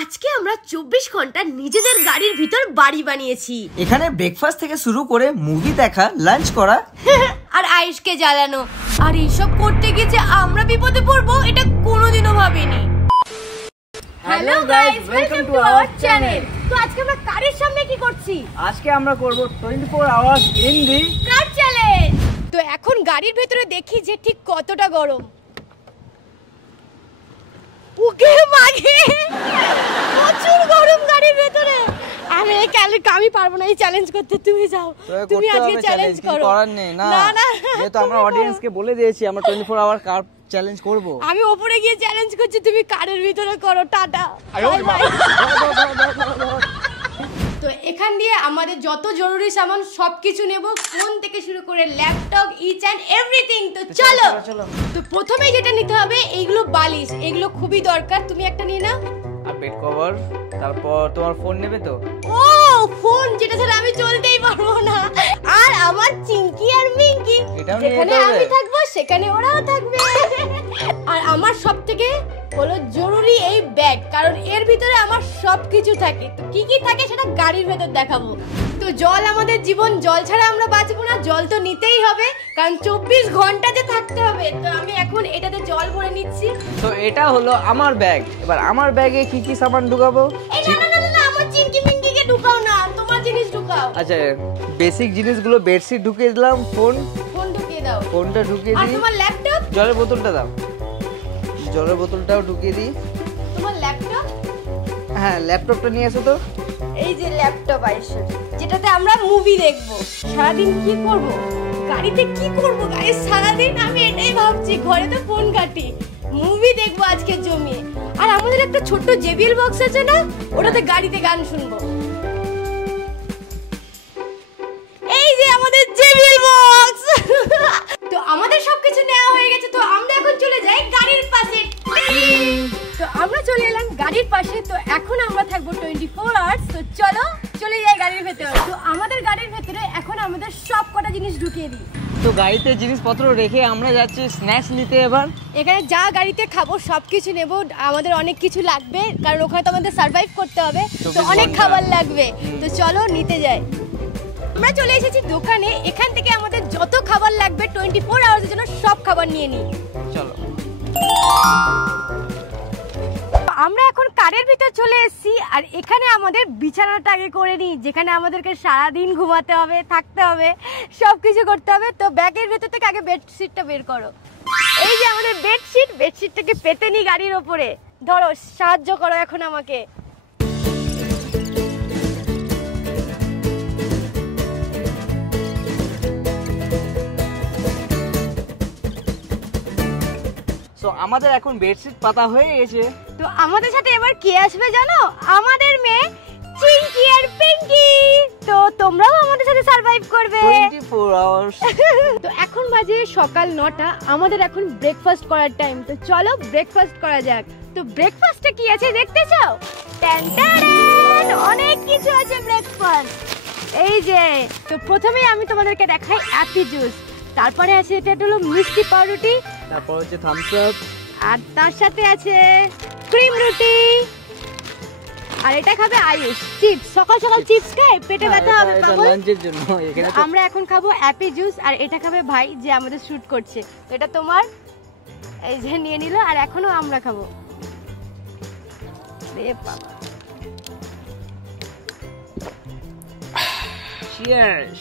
আজকে আমরা 24 ঘন্টা নিজেদের গাড়ির ভিতর বাড়ি বানিয়েছি। এখানে ব্রেকফাস্ট থেকে শুরু করে মুভি দেখা, লাঞ্চ করা আর আয়েশকে জ্বালানো। আর এইসব করতে গিয়ে যে আমরা বিপদে পড়বো এটা কোনোদিনও ভাবিনি। Hello guys, welcome to our channel. তো আজকে আমরা কারের সামনে কি করছি? আজকে আমরা করব 24 hours in the car challenge. তো এখন গাড়ির ভিতরে দেখি যে ঠিক কতটা গরম। ওকে মাগে প্রচুর গরম গাড়ির ভিতরে। আমি পারবো না এই চ্যালেঞ্জ করতে, তুমি যাও, তুমি আজকে চ্যালেঞ্জ করো। করার নেই না, যেহেতু আমরা অডিয়েন্সকে বলে দিয়েছি আমরা 24 আওয়ার কার চ্যালেঞ্জ করব। আমি উপরে গিয়ে চ্যালেঞ্জ করছি, তুমি কারের ভিতরে করো। টাটা। তো এখান দিয়ে আমাদের যত জরুরি সামান সবকিছু নেব, ফোন থেকে শুরু করে ল্যাপটপ, ইচ এন্ড এভরিথিং। তো চলো। তো প্রথমেই যেটা নিতে হবে এইগুলো বালিশ, এগুলো খুবই দরকার। তুমি একটা নিয়ে নাও। আর বেড কভার, তারপর তোমার ফোন নেবে তো? ও ফোন, যেটা ছাড়া আমি চলতেই পারবো না। আর আমার চিঙ্কি আর মিঙ্কি, যেখানে আমি থাকবো সেখানে ওরাও থাকবে। আর আমার সবথেকে হলো জরুরি এই ব্যাগ, কারণ এর ভিতরে আমার সবকিছু থাকে। তো কি কি থাকে সেটা গাড়ির ভেতর দেখাবো। তো জল আমাদের জীবন, জল ছাড়া আমরা বাঁচবো না। জল তো নিতেই হবে, কারণ 24 ঘন্টা যে থাকতে হবে। তো আমি এখন এটাতে জল ভরে নিচ্ছি। তো এটা হলো আমার ব্যাগ। এবার আমার ব্যাগে কি কি সামান ঢুকাবো? না, আমার চিঙ্কি মিঙ্কিকে ঢুকাও না, তোমার জিনিস ঢুকাও। আচ্ছা, বেসিক জিনিসগুলো বেডশিট ঢুকিয়ে দিলাম, ফোন ঢুকিয়ে দাও। ফোনটা ঢুকিয়ে দিই। আর তোমার ল্যাপটপ? জলের বোতলটা দাও। জলের বোতলটাও ঢুকিয়ে দিই। তোমার ল্যাপটপ? হ্যাঁ, ল্যাপটপটা নিয়ে এসো তো। এই যে ল্যাপটপ আইসো, যেটাতে আমরা মুভি দেখবো। সারাদিন কি করব, গাড়িতে কি করব গাইস? সারাদিন আমি এটাই ভাবছি। ঘরে তো ফোন ঘাটি, মুভি দেখবো আজকে জমিয়ে। আর আমাদের একটা ছোট্ট জেবিএল বক্স আছে না, ওটাতে গাড়িতে গান শুনবো। এই যে আমাদের জেবিএল বক্স। তো আমাদের সবকিছু নেওয়া হয়ে গেছে। তো আমরা এখন চলে যাই গাড়ির পাশে। তো আমরা চলে এলাম গাড়ির পাশে। তো এখন আমরা থাকবো 24 আওয়ার্স। তো চলো চলে যাই গাড়ির ভেতরে। তো আমাদের গাড়ির ভেতরে এখন আমাদের সব কটা জিনিস ঢুকিয়ে দিই। তো গাড়িতে জিনিসপত্র রেখে আমরা যাচ্ছি স্ন্যাক্স নিতে। এবার এখানে যা গাড়িতে খাবো সবকিছু নেব। আমাদের অনেক কিছু লাগবে, কারণ ওখানে তো আমাদের সার্ভাইভ করতে হবে। তো অনেক খাবার লাগবে। তো চলো নিতে যাই। আমরা চলে এসেছি দোকানে। এখান থেকে আমাদের যত খাবার লাগবে 24 আওয়ার্সের জন্য সব খাবার নিয়ে নিই। চলো। আমরা এখন কারের ভিতর চলে এসেছি। আর এখানে আমাদের বিছানাটা আগে করে নিই, যেখানে আমাদেরকে সারাদিন ঘুমাতে হবে, থাকতে হবে, সবকিছু করতে হবে। তো ব্যাগের ভেতর থেকে আগে বেডশিটটা বের করো। এই যে আমাদের বেডশিট, বেডশিটটাকে পেতে নিই গাড়ির ওপরে। ধরো, সাহায্য করো এখন আমাকে। তো আমাদের এখন বেডশিট পাতা হয়ে গেছে। তো আমাদের সাথে এবার কে আসবে জানো? আমাদের মেয়ে চিঙ্কি আর পিঙ্কি। তো তোমরাও আমাদের সাথে সার্ভাইভ করবে 24 আওয়ার্স। তো এখন বাজে সকাল 9টা। আমাদের এখন ব্রেকফাস্ট করার টাইম। তো চলো ব্রেকফাস্ট করা যাক। তো ব্রেকফাস্টে কি আছে দেখতে চাও? অনেক কিছু আছে ব্রেকফাস্ট। এই যে, তো প্রথমেই আমি তোমাদেরকে দেখাই অ্যাপি জুস। তারপরে আছে এটা হলো মিষ্টি পাউরুটি, তারপর হচ্ছে থামস আপ, আর তার সাথে আছে ক্রিম রুটি। আর এটা খাবে আয়ুষ, চিপস। সকাল সকাল চিপস খায়, পেটে ব্যথা হবে পাগল। লাঞ্চের জন্য আমরা এখন খাবো অ্যাপি জুস। আর এটা খাবে ভাই, যে আমাদের শুট করছে। তো এটা তোমার, এই যে নিয়ে নিল। আর এখনো আমরা খাবো। রে বাবা, চিয়ার্স।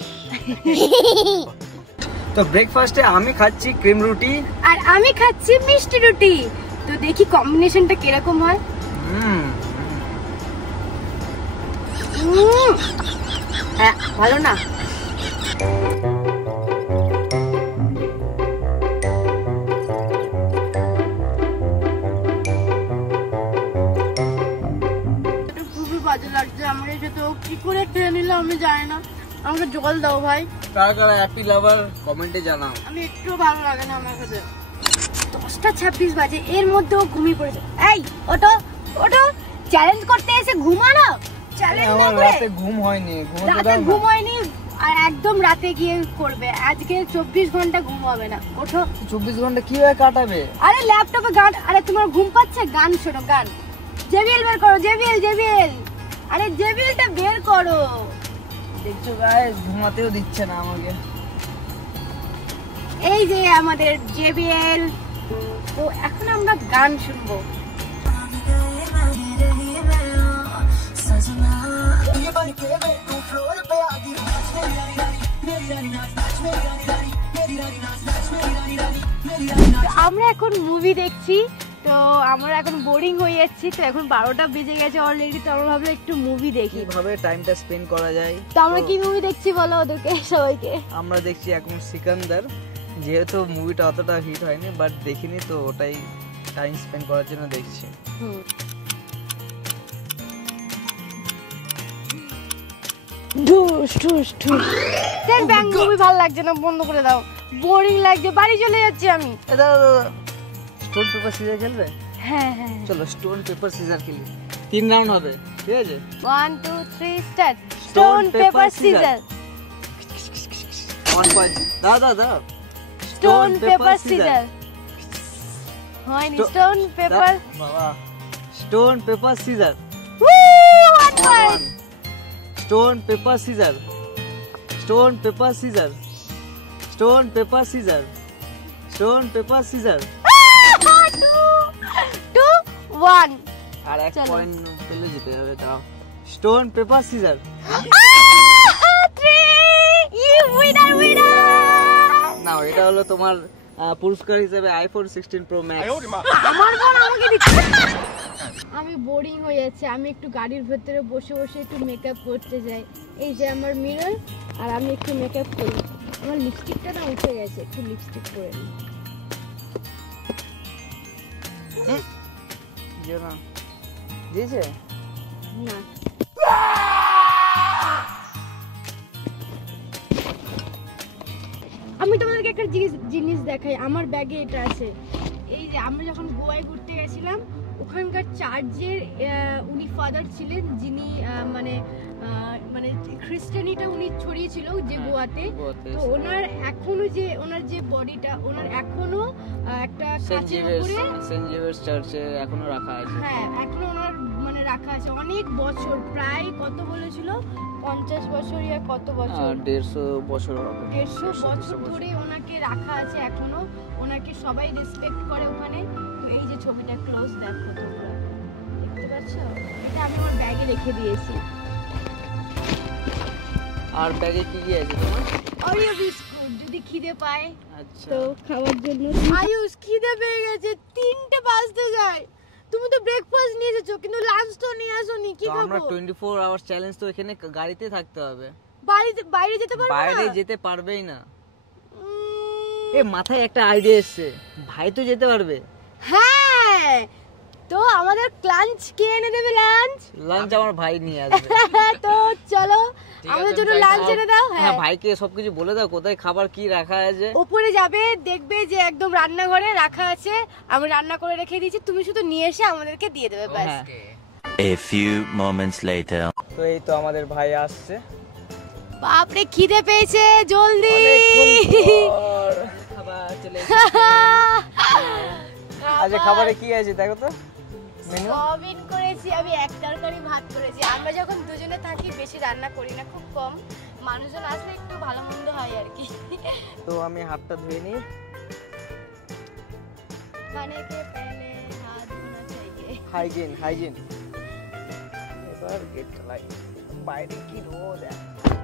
তো ব্রেকফাস্টে আমি খাচ্ছি ক্রিম রুটি আর আমি খাচ্ছি মিষ্টি রুটি। তো দেখি কম্বিনেশনটা কিরকম হয়। হ্যাঁ, ভালো না? খুবই বাজে লাগছে। আমরা এটা তো কি করে খেয়ে নিলাম আমি জানি না। আমাকে জল দাও ভাই। কারা কারা হ্যাপি লাভার কমেন্টে জানাও। আমি একটু ভালো লাগে না আমার কাছে। 10টা 26 বাজে, এর মধ্যেও ঘুমিয়ে পড়েছে। এই ওটো ওটো, চ্যালেঞ্জ করতে এসে ঘুমানো। চ্যালেঞ্জ না করে রাতে ঘুম হয়নি, রাতে ঘুম হয়নি। আর একদম রাতে গিয়ে করবে। আজকে 24 ঘন্টা ঘুম হবে না। ওঠো। 24 ঘন্টা কিভাবে কাটাবে? আরে ল্যাপটপে গান। আরে তোমার ঘুম পাচ্ছে? গান শোনো, গান। জেবিএল বের করো, জেবিএল। আরে জেবিএলটা বের করো। দেখছো গাইস, ঘুমাতেও দিচ্ছে না আমাকে। এই যে আমাদের জেবিএল। তো এখন আমরা গান শুনবো। আমরা এখন মুভি দেখছি, তো আমরা এখন বোরিং হয়ে যাচ্ছি। তো এখন 12টা বেজে গেছে অলরেডি। তো আমরা ভাবলাম একটু মুভি দেখি, কিভাবে টাইমটা স্পেন্ড করা যায়। তো আমরা কি মুভি দেখছি বলো ওদেরকে, সবাইকে। আমরা দেখছি এখন সিকান্দার। যেহেতু মুভিটা অতটা হিট হয়নি, বাট দেখিনি, তো ওটাই টাইম স্পেন্ড করার জন্য দেখছি। ব্যাং মুভি ভালো লাগছে না, বন্ধ করে দাও, বোরিং লাগছে, বাড়ি চলে যাচ্ছি আমি। স্টোন পেপার সিজার খেলবে? হ্যাঁ, চলো স্টোন পেপার সিজার খেলি। 3 রাউন্ড হবে, ঠিক আছে? 1 2 3 start. Stone paper scissor. 1 point. দাও। Stone paper scissor. হয়নি। স্টোন পেপার, বাবা। Stone paper scissor. 1 point. Stone paper scissor. Stone paper scissor. Stone paper scissor. Stone paper scissor. 2 1। আর 1 পয়েন্ট পেলে জিতে যাবে। দাও। Stone paper scissor. 3 you winner. নাও, এটা হলো তোমার পুরস্কার হিসেবে আইফোন 16 প্রো ম্যাক্স। আমার বোন আমাকে দিচ্ছে। আমি বোরিং হয়ে যাচ্ছে, আমি একটু গাড়ির ভেতরে বসে বসে একটু মেকআপ করতে যাই। এই যে আমার মিরর, আর আমি একটু মেকআপ করি। আমার লিপস্টিকটা না উঠে গেছে, একটু লিপস্টিক পরে নিই। দিয়েছে না, আমি তোমাদেরকে একটা জিনিস দেখাই। আমার ব্যাগে এটা আছে। এই যে আমরা যখন গোয়ায় ঘুরতে গেছিলাম, ওখানকার চার্চের উনি ফাদার ছিলেন, যিনি মানে খ্রিস্টানিটা উনি ছড়িয়েছিল যে গোয়াতে। তো ওনার এখনো যে ওনার যে বডিটা, ওনার এখনো একটা কাচের উপরে সেন্ট জেভিয়ার্স চার্চে এখনো রাখা আছে। হ্যাঁ, এখনো ওনার মানে রাখা আছে অনেক বছর, প্রায় কত বলেছিল, 50 বছর ইয়া কত বছর, 150 বছর হবে। 150 বছর ধরে ওনাকে রাখা আছে এখনো। ওনাকে সবাই রেসপেক্ট করে ওখানে। তো এই যে ছবিটা ক্লোজ দেখো তোমরা, দেখতে পাচ্ছো? এটা আমি আমার ব্যাগে রেখে দিয়েছি। আর ব্যাগে কি কি আছে তোমার? অরিও বিস্কুট, যদি খিদে পায় আচ্ছা, তো খাওয়ার জন্য। আয়ুষ, খিদে পেয়ে গেছে, 3টে বাজতে যায়। তুমি তো ব্রেকফাস্ট নিয়ে এসেছো, কিন্তু লাঞ্চ তো নিয়ে আসোনি। কি খাবো? আমরা 24 আওয়ার্স চ্যালেঞ্জ, তো এখানে গাড়িতে থাকতে হবে। বাইরে যেতে পারবো না? বাইরে যেতে পারবেই না। এ মাথায় একটা আইডিয়া এসেছে, ভাই তো যেতে পারবে। হ্যাঁ, তো আমাদের লাঞ্চ কে এনে দেবে? লাঞ্চ আমার ভাই নিয়ে আসবে। তো চলো আমাদের জন্য লাঞ্চ এনে দাও। হ্যাঁ, ভাইকে সবকিছু বলে দাও, কোথায় খাবার কি রাখা আছে। উপরে যাবে, দেখবে যে একদম রান্নাঘরে রাখা আছে। আমি রান্না করে রেখে দিয়েছি, তুমি শুধু নিয়ে এসে আমাদেরকে দিয়ে দেবে, ব্যাস। A few moments later. তো এই তো আমাদের ভাই আসছে। বাপরে, খিদে পেয়েছে, জলদি। খাবার চলে এসেছে। আচ্ছা, খাবারে কি আছে দেখো তো মেনু। সয়াবিন করেছি আমি, 1 তরকারি ভাত করেছি। আমরা যখন দুজনে থাকি বেশি রান্না করি না, খুব কম। মানুষজন আসলে একটু ভালো মন্দ হয় আর কি। তো আমি হাতটা ধুয়ে নিই। খানে কে পহলে হাত ধোনা চাইয়ে। হাইজিন। এবার গেট চালাই। বাইরে কি রোদ,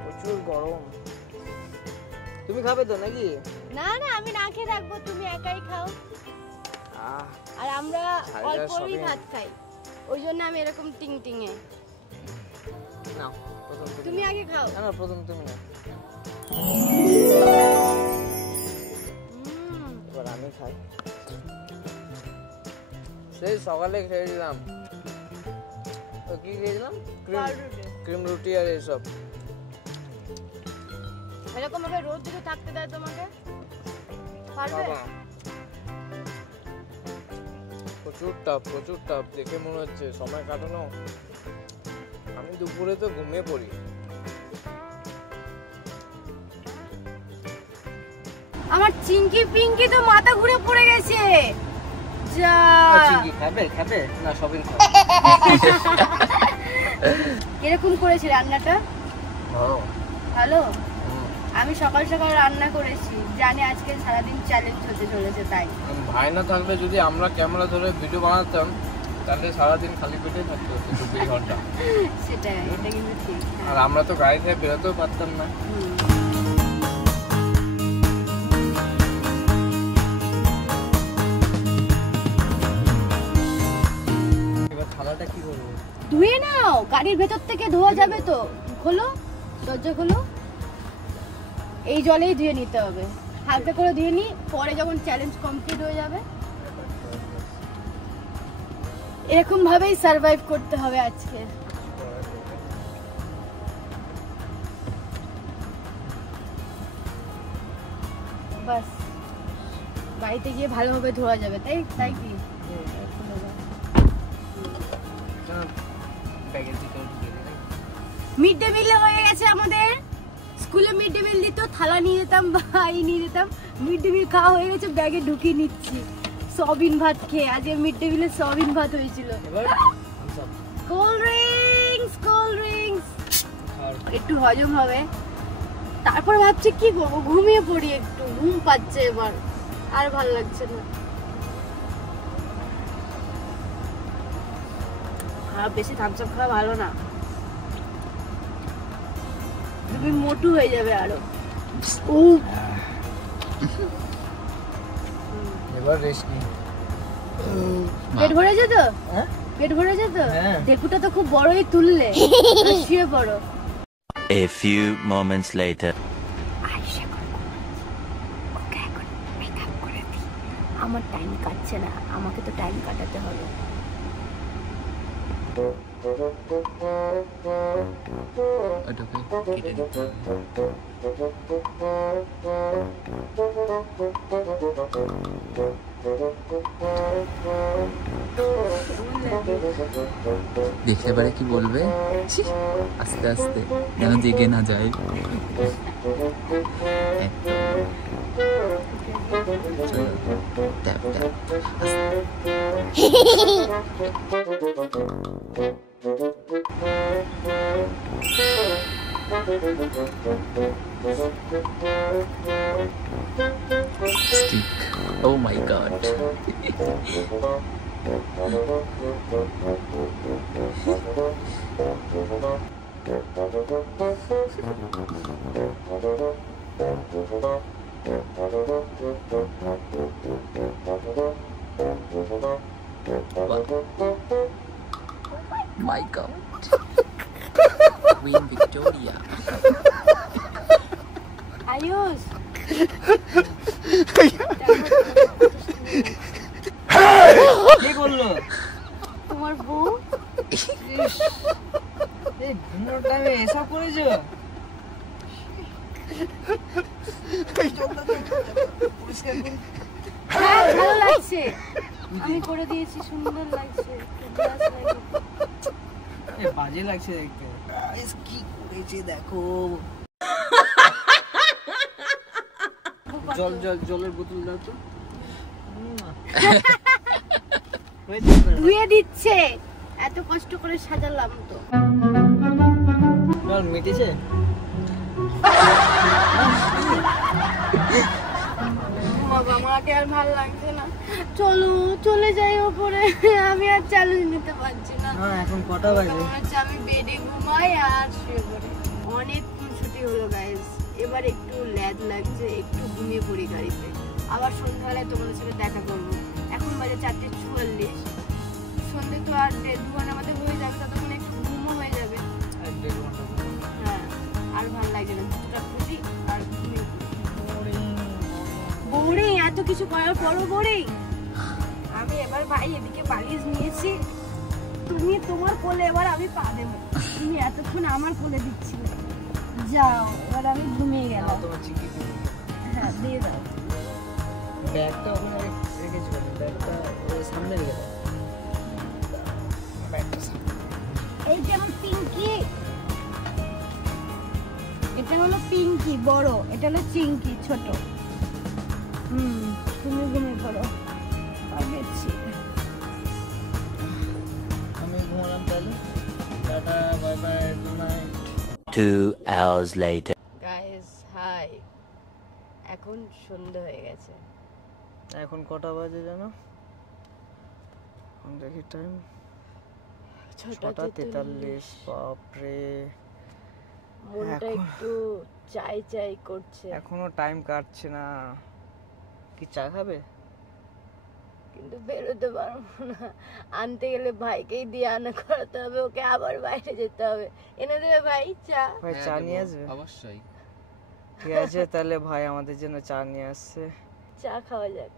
প্রচুর গরম। তুমি খাবে তো নাকি? না, আমি না খেয়ে থাকবো, তুমি একাই খাও। আর আমরা অল্পই ভাত খাই, ওই জন্য আমি এরকম টিংটিংয়ে। নাও, প্রথম তুমি আগে খাও। না, প্রথম তুমি না। এবার আমি খাই। সেই সকালে খেয়েছিলাম, তো কি খেয়েছিলাম? ক্রিম রুটি আর এইসব। এরকম ভাবে রোজ যদি থাকতে দেয় তোমাকে, পারবে? প্রচুর টাফ দেখে মনে হচ্ছে সময় কাটানো। আমি দুপুরে তো ঘুমিয়ে পড়ি। আমার চিংকি পিঙ্কি তো মাথা ঘুরে পড়ে গেছে। যা, চিংকি খাবে না, সবিন খাবে। কিরকম করেছে রান্নাটা? ভালো। আমি সকাল সকাল রান্না করেছি, জানি আজকে সারাদিন চ্যালেঞ্জ হতে চলেছে, তাই ভাই না থাকলে যদি আমরা ক্যামেরা ধরে ভিডিও বানাতাম তাহলে সারাদিন খালি পেটে থাকতে হতো 24 ঘন্টা। সেটাই, এটা কিন্তু ঠিক। আর আমরা তো গাড়ি থেকে বেরোতেও পারতাম না। এবার থালাটা কি করব? ধুয়ে নাও, গাড়ির ভেতর থেকে ধোয়া যাবে তো। খোলো, দরজা খোলো। এই জলেই ধুয়ে নিতে হবে, হালকা করে ধুয়ে নি, পরে যখন চ্যালেঞ্জ কমপ্লিট হয়ে যাবে এরকম ভাবেই সার্ভাইভ করতে হবে আজকে। বাস বাড়িতে গিয়ে ভালোভাবে ধোয়া যাবে, তাই তাই কি? মিড ডে মিল হয়ে গেছে আমাদের। স্কুলে মিড ডে মিল দিত, থালা নিয়ে যেতাম বা নিয়ে যেতাম। মিড ডে মিল খাওয়া হয়ে গেছে, ব্যাগে ঢুকিয়ে নিচ্ছি সয়াবিন ভাত খেয়ে। আজকে মিড ডে মিলে সয়াবিন ভাত হয়েছিল। কোল্ড ড্রিঙ্কস, কোল্ড ড্রিঙ্কস একটু হজম হবে। তারপর ভাবছি কি করবো, ঘুমিয়ে পড়ি, একটু ঘুম পাচ্ছে এবার, আর ভালো লাগছে না। বেশি থামস আপ খাওয়া ভালো না, তুমি মোটু হয়ে যাবে আরো। এবার রেস্ট নি। পেট ভরেছে তো? হ্যাঁ পেট ভরেছে তো? হ্যাঁ। দেখুটা তো খুব বড়ই তুললে। শুয়ে পড়ো। A few moments later. আমার টাইম কাটছে না, আমাকে তো টাইম কাটাতে হবে। দেখতে পারে কি বলবে, আস্তে আস্তে যেন জেগে না যায়। Tap tap stick. Oh my god. My god. Queen Victoria. Ayush, কি করলো তোমার বউ? এই ঘুমোর টাইমে এসব করেছো? হ্যাঁ, ভালো লাগছে, আমি করে দিয়েছি, সুন্দর লাগছে। বাজে লাগছে দেখতে। কি করেছে দেখো। জলের বোতল দাও তো। ধুয়ে দিচ্ছে, এত কষ্ট করে সাজালাম তো। জল মিটেছে? বাবা, আমাকে আর ভালো লাগছে না, চলো চলে যাই ওপরে। আমি আর চ্যালেঞ্জ নিতে পারছি না। হ্যাঁ, এখন কটা বাজে? আমি বেডে ঘুমাই আর শুয়ে পড়ি। অনেক ছুটি হলো গাইস, এবার একটু ল্যাদ লাগছে, একটু ঘুমিয়ে পড়ি গাড়িতে। আবার সন্ধ্যাবেলায় তোমাদের সাথে দেখা করবো। এখন বাজে 4:44। সন্ধ্যে তো আর 1.5 ঘন্টার মধ্যে হয়ে যাবে, ততক্ষণ একটু ঘুমও হয়ে যাবে। হ্যাঁ, আর ভালো লাগছে না, দুটোটা খুঁজি আর ঘুমিয়ে পড়ি। বোরিং, এত কিছু করার পরও বোরিং। আমি এবার ভাই এদিকে বালিশ নিয়েছি, তুমি তোমার কোলে, এবার আমি পা দেবো। তুমি এতক্ষণ আমার কোলে দিচ্ছিলে, যাও এবার আমি ঘুমিয়ে গেলাম। হ্যাঁ, দিয়ে দাও। ব্যাগটা ওখানে রেখেছি, ব্যাগটা সামনে রেখে দাও। এই যে আমার পিঙ্কি, এটা হলো পিঙ্কি বড়, এটা হলো চিঙ্কি ছোট। তুমি ঘুমিয়ে পড়ো, আর দেখছি আমি tata bye bye good night. 2 hours later. Guys hi, এখন সন্ধ্যা হয়ে গেছে। এখন কটা বাজে জানো? এখন দেখি টাইম 6:43। বাপরে, মনটা একটু চাই চাই করছে, এখনো টাইম কাটছে না। কি চা খাবে? কিন্তু বেরোতে পারবো না। আনতে গেলে ভাইকেই দিয়ে আনা করাতে হবে, ওকে আবার বাইরে যেতে হবে। এনে দেবে ভাই চা? ভাই চা নিয়ে আসবে? অবশ্যই। ঠিক আছে, তাহলে ভাই আমাদের জন্য চা নিয়ে আসছে। চা খাওয়া যাক।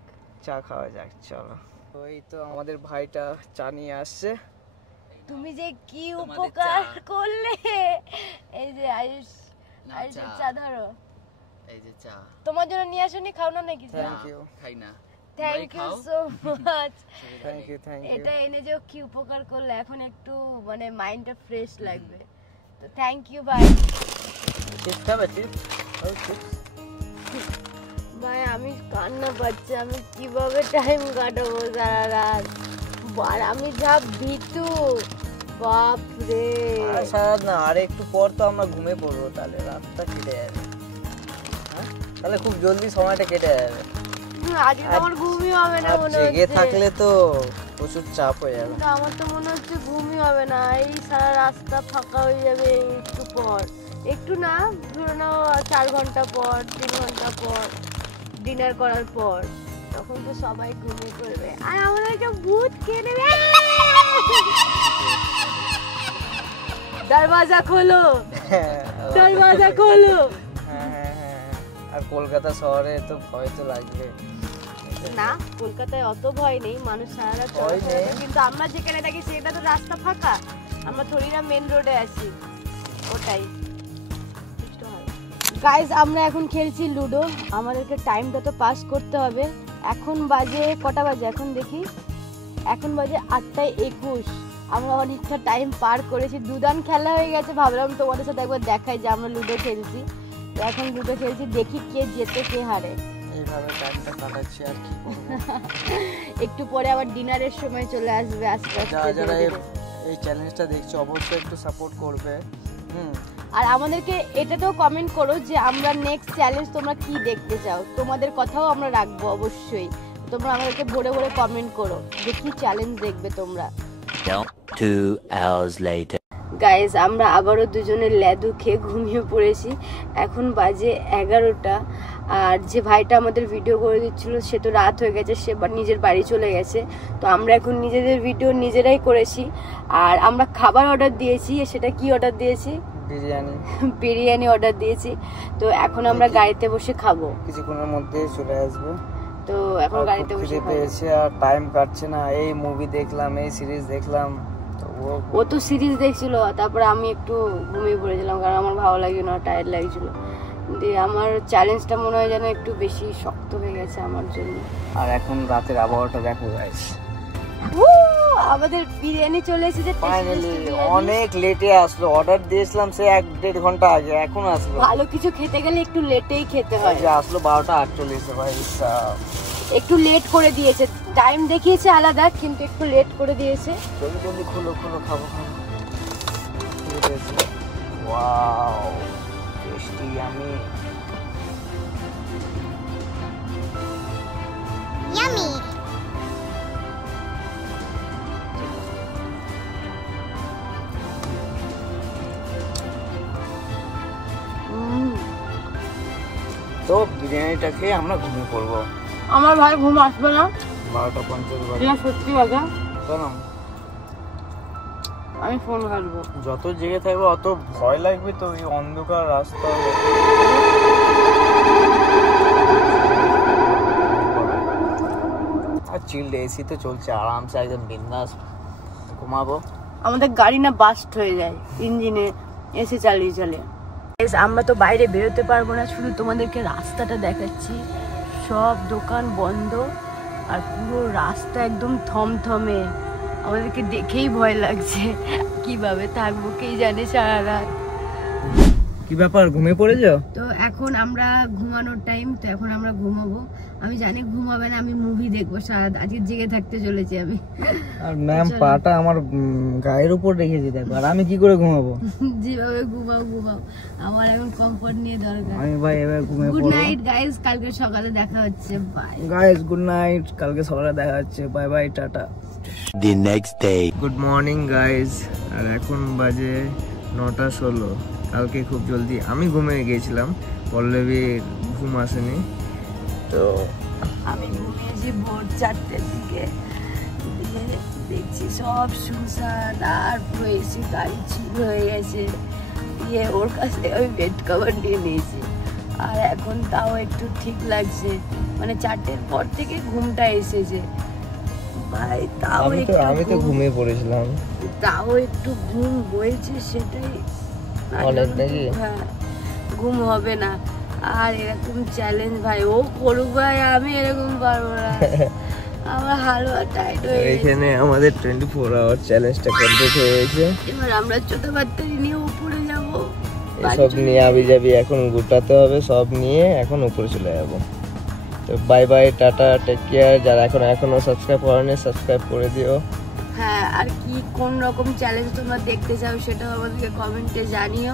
চা খাওয়া যাক, চলো। ওই তো আমাদের ভাইটা চা নিয়ে আসছে। তুমি যে কি উপকার করলে। এই যে আয়ুষ, আয়ুষ চা ধরো। এই যে চা তোমার জন্য নিয়ে আসনি, খাও না নাকি? থ্যাংক ইউ, খাই না। Thank you so much. Thank you, thank you. এটা এনে যে কি উপকার করলে, এখন একটু মানে মাইন্ডটা ফ্রেশ লাগবে। তো থ্যাংক ইউ ভাই। চিপস খাবে? চিপস? ওই চিপস। ভাই আমি কান্না পাচ্ছে, আমি কিভাবে টাইম কাটাবো সারা রাত। আর আমি যা ভীতু, বাপ রে। আর সারা না, আর একটু পর তো আমরা ঘুমিয়ে পড়বো, তাহলে রাতটা কেটে যাবে। হ্যাঁ, তাহলে খুব জলদি সময়টা কেটে যাবে। আজকে তো আমার ঘুমই হবে না আর মনে জেগে হচ্ছে। থাকলে তো প্রচুর চাপ হয়ে যাবে। কিন্তু আমার তো মনে হচ্ছে ঘুমই হবে না। এই সারা রাস্তা ফাঁকা হয়ে যাবে একটু পর। একটু না, ধরে নাও 4 ঘন্টা পর, 3 ঘন্টা পর, ডিনার করার পর, তখন তো সবাই ঘুমিয়ে পড়বে আর আমাদেরকে ভূত খেয়ে নেবে। দরওয়াজা খোলো, দরওয়াজা খোলো। হ্যাঁ হ্যাঁ হ্যাঁ, আর কলকাতা শহরে তো ভয় তো লাগবে। না, কলকাতায় অত ভয় নেই, মানুষ সারা রাত ভয় চলাফেরা নেই। করে। কিন্তু আমরা যেখানে থাকি সেটা তো রাস্তা ফাঁকা, আমরা থোড়ি না মেন রোডে আছি। ওটাই গাইস, আমরা এখন খেলছি লুডো। আমাদেরকে টাইমটা তো পাস করতে হবে। এখন বাজে কটা বাজে এখন দেখি, এখন বাজে 8:21। আমরা অনেকটা টাইম পার করেছি, দুদান খেলা হয়ে গেছে। ভাবলাম তোমাদের সাথে একবার দেখাই যে আমরা লুডো খেলছি। তো এখন লুডো খেলছি, দেখি কে জেতে কে হারে। এইভাবে টাইমটা কাটাচ্ছি, আর কি করবো। একটু পরে আবার ডিনারের সময় চলে আসবে আস্তে যারা আস্তে যারা ধীরে ধীরে। এই চ্যালেঞ্জটা দেখছো অবশ্যই একটু সাপোর্ট করবে। আর আমাদেরকে এটাতেও কমেন্ট করো যে আমরা নেক্সট চ্যালেঞ্জ তোমরা কি দেখতে চাও, তোমাদের কথাও আমরা রাখবো অবশ্যই। তোমরা আমাদেরকে ভরে ভরে কমেন্ট করো যে কি চ্যালেঞ্জ দেখবে তোমরা। 2 hours later. গাইজ, আমরা আবারও দুজনে লেদু খেয়ে ঘুমিয়ে পড়েছি। এখন বাজে 11টা। আর যে ভাইটা আমাদের ভিডিও করে দিচ্ছিল সে তো রাত হয়ে গেছে, সে নিজের বাড়ি চলে গেছে। তো আমরা এখন নিজেদের ভিডিও নিজেরাই করেছি। আর আমরা খাবার অর্ডার দিয়েছি, সেটা কি অর্ডার দিয়েছি? বিরিয়ানি। বিরিয়ানি অর্ডার দিয়েছি। তো এখন আমরা গাড়িতে বসে খাবো, কিছুক্ষণের মধ্যে চলে আসবো। তো এখন গাড়িতে বসে খাবো। পেয়েছি আর টাইম কাটছে না। এই মুভি দেখলাম, এই সিরিজ দেখলাম, তো ও তো সিরিজ দেখছিল, তারপরে আমি একটু ঘুমিয়ে পড়েছিলাম কারণ আমার ভালো লাগছিল না, টায়ার্ড লাগছিল। দিয়ে আমার চ্যালেঞ্জটা মনে হয় যেন একটু বেশি শক্ত হয়ে গেছে আমার জন্য। আর এখন রাতের আবহাওয়াটা দেখো গাইস। আমাদের বিরিয়ানি চলে এসেছে, ফাইনালি অনেক লেটে আসলো। অর্ডার দিয়েছিলাম সে 1-1.5 ঘন্টা আগে, এখন আসলো। ভালো কিছু খেতে গেলে একটু লেটেই খেতে হয়। যে আসলো 12:48 ভাই। একটু লেট করে দিয়েছে, টাইম দেখিয়েছে আলাদা কিন্তু একটু লেট করে দিয়েছে। জলদি জলদি খুলো খুলো, খাবো খাবো। Wow, tasty, yummy. ইয়ামি। তো বিরিয়ানিটা খেয়ে আমরা ঘুমিয়ে পড়বো। আমার ভাই ঘুম আসবে না, 12:50 বাজে। এটা সত্যি কথা। কেন? আমি ফোন ঘাটবো। যত জেগে থাকবে অত ভয় লাগবে তো, এই অন্ধকার রাস্তা। আর চিল্ড এসিতে চলছে আরামসে, একদম বিন্দাস ঘুমাবো। আমাদের গাড়ি না বাস্ট হয়ে যায় ইঞ্জিনে এসি চালিয়ে চালিয়ে। আমরা তো বাইরে বেরোতে পারবো না, শুধু তোমাদেরকে রাস্তাটা দেখাচ্ছি। সব দোকান বন্ধ আর পুরো রাস্তা একদম থমথমে। আমাদেরকে দেখেই ভয় লাগছে, কিভাবে থাকবো কে জানে সারা রাত। কি ব্যাপার, ঘুমিয়ে পড়েছো? তো এখন আমরা ঘুমানোর টাইম, তো এখন আমরা ঘুমাবো। আমি জানি ঘুমাবে না, আমি মুভি দেখবো সারা আজকে, জেগে থাকতে চলেছি আমি। আর ম্যাম পাটা আমার গায়ের উপর রেখেছি দেখো, আর আমি কি করে ঘুমাবো? যেভাবে ঘুমাও ঘুমাও, আমার এখন কমফর্ট নিয়ে দরকার। আমি ভাই এবার ঘুমিয়ে পড়বো। গুড নাইট গাইস, কালকে সকালে দেখা হচ্ছে, বাই গাইস গুড নাইট, কালকে সকালে দেখা হচ্ছে, bye bye, tata. The next day. Good morning guys, আর এখন বাজে 9:16। কালকে খুব জলদি আমি ঘুমিয়ে গিয়েছিলাম, পল্লবীর ঘুম আসেনি, তো আমি ঘুমিয়েছি ভোর 4টের দিকে, দেখছি সব শুনশান, আর পুরো এসি গাড়ি ছিল হয়ে গেছে। ওর কাছ থেকে আমি বেড কভার নিয়ে নিয়েছি, আর এখন তাও একটু ঠিক লাগছে, মানে 4টের পর থেকে ঘুমটা এসেছে ভাই। তাও আমি তো ঘুমিয়ে পড়েছিলাম, তাও একটু ঘুম হয়েছে, সেটাই অনেক নাকি? হ্যাঁ, ঘুম হবে না। আর এরকম চ্যালেঞ্জ ভাই ও করুক ভাই, আমি এরকম পারবো না, আমার হালুয়া টাইট হয়ে গেছে। এখানে আমাদের 24 আওয়ার চ্যালেঞ্জটা কমপ্লিট হয়ে গেছে। এবার আমরা ছোট বাচ্চা নিয়ে উপরে যাবো, সব নিয়ে আবি যাবি এখন গুটাতে হবে, সব নিয়ে এখন উপরে চলে যাবো। তো bye bye, tata, take care. যারা এখনো সাবস্ক্রাইব করেনি সাবস্ক্রাইব করে দিও। হ্যাঁ, আর কি কোন রকম চ্যালেঞ্জ তোমরা দেখতে চাও সেটাও আমাদেরকে কমেন্টে জানিও।